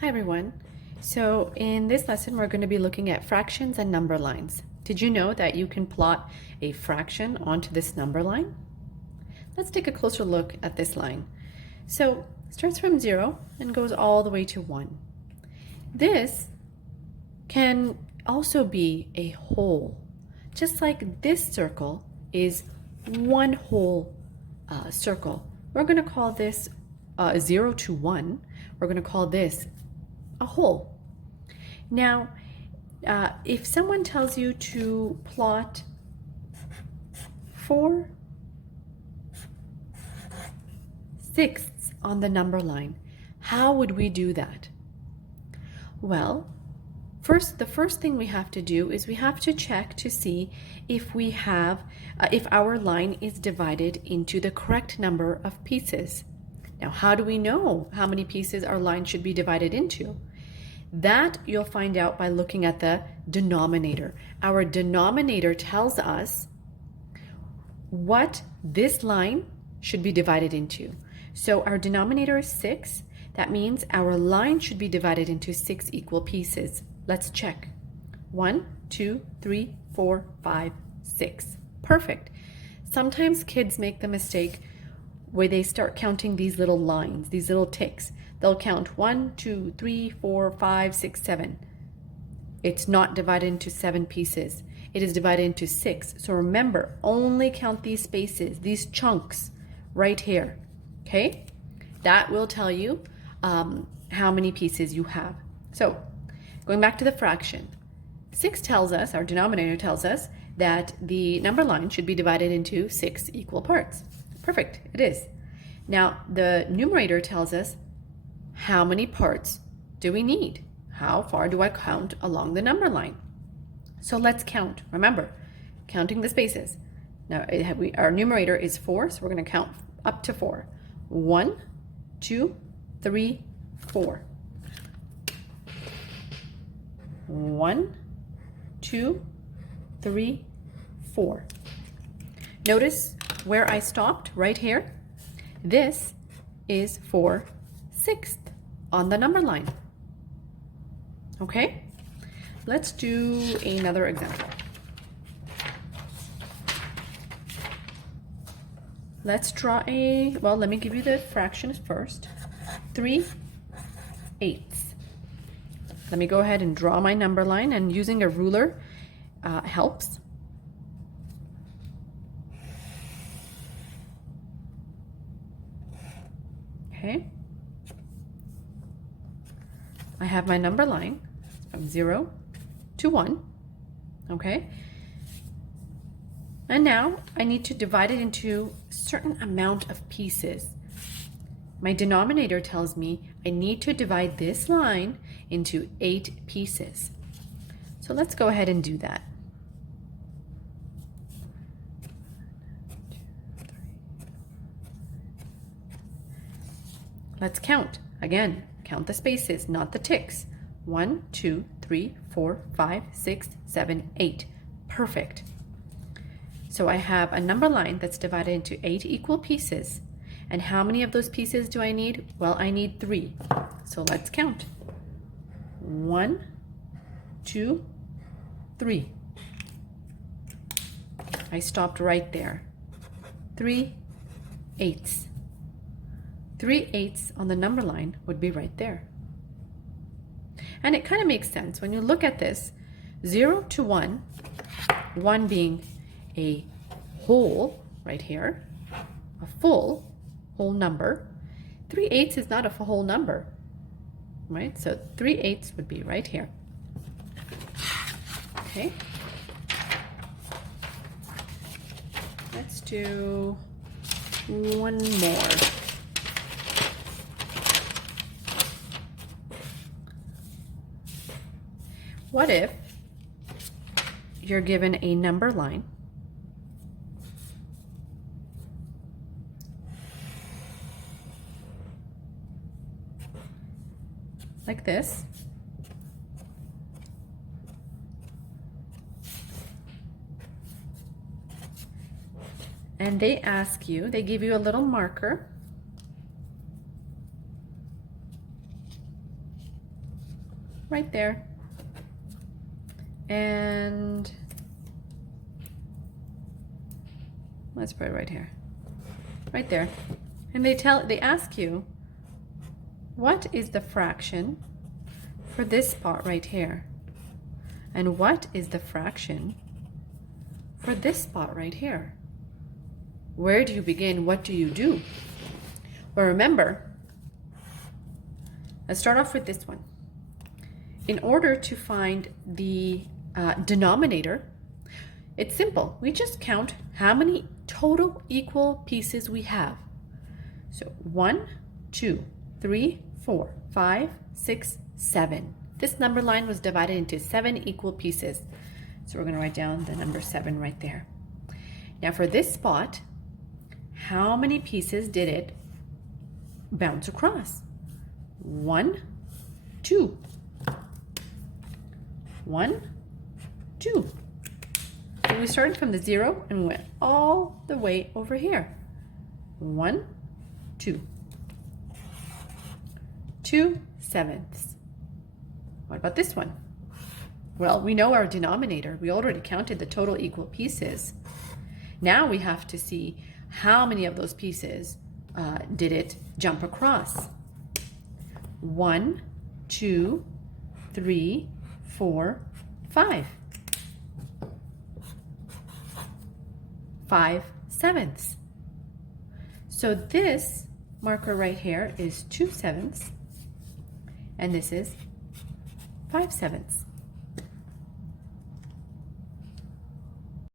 Hi everyone. So in this lesson, we're going to be looking at fractions and number lines. Did you know that you can plot a fraction onto this number line? Let's take a closer look at this line. So it starts from 0 and goes all the way to 1. This can also be a whole, just like this circle is one whole circle. We're going to call this 0 to 1. We're going to call this a whole. Now, if someone tells you to plot 4/6 on the number line, how would we do that? Well, the first thing we have to do is we have to check to see if we have, if our line is divided into the correct number of pieces. Now, how do we know how many pieces our line should be divided into? That you'll find out by looking at the denominator. Our denominator tells us what this line should be divided into. So our denominator is 6. That means our line should be divided into 6 equal pieces. Let's check. 1, 2, 3, 4, 5, 6. Perfect. Sometimes kids make the mistake where they start counting these little lines, these little ticks. They'll count 1, 2, 3, 4, 5, 6, 7. It's not divided into 7 pieces. It is divided into 6. So remember, only count these spaces, these chunks right here. Okay? That will tell you how many pieces you have. So going back to the fraction, 6 tells us, our denominator tells us, that the number line should be divided into 6 equal parts. Perfect, it is. Now, the numerator tells us how many parts do we need? How far do I count along the number line? So let's count. Remember, counting the spaces. Now, our numerator is 4, so we're going to count up to 4. 1, 2, 3, 4. 1, 2, 3, 4. Notice where I stopped right here. This is 4/6 on the number line. Okay, let's do another example. Let's draw let me give you the fractions first. 3/8. Let me go ahead and draw my number line, and using a ruler helps. Okay. I have my number line from 0 to 1. Okay. And now I need to divide it into a certain amount of pieces. My denominator tells me I need to divide this line into 8 pieces. So let's go ahead and do that. Let's count. Again, count the spaces, not the ticks. 1, 2, 3, 4, 5, 6, 7, 8. Perfect. So I have a number line that's divided into 8 equal pieces. And how many of those pieces do I need? Well, I need 3. So let's count. 1, 2, 3. I stopped right there. 3/8. 3/8 on the number line would be right there. And it kind of makes sense when you look at this. 0 to 1, 1 being a whole right here, a full whole number. 3/8 is not a whole number, right? So 3/8 would be right here. Okay. Let's do one more. What if you're given a number line like this, and they give you a little marker, right there. And let's put it right here, right there. And they ask you, what is the fraction for this spot right here? And what is the fraction for this spot right here? Where do you begin? What do you do? Well, remember, let's start off with this one. In order to find the denominator, it's simple. We just count how many total equal pieces we have. So 1, 2, 3, 4, 5, 6, 7. This number line was divided into 7 equal pieces. So we're going to write down the number 7 right there. Now for this spot, how many pieces did it bounce across? 1, 2. 1, 2. So we started from the 0 and we went all the way over here. 1, 2. 2/7. What about this one? Well, we know our denominator. We already counted the total equal pieces. Now we have to see how many of those pieces did it jump across. 1, 2, 3, 4, 5. 5/7. So this marker right here is 2/7, and this is 5/7.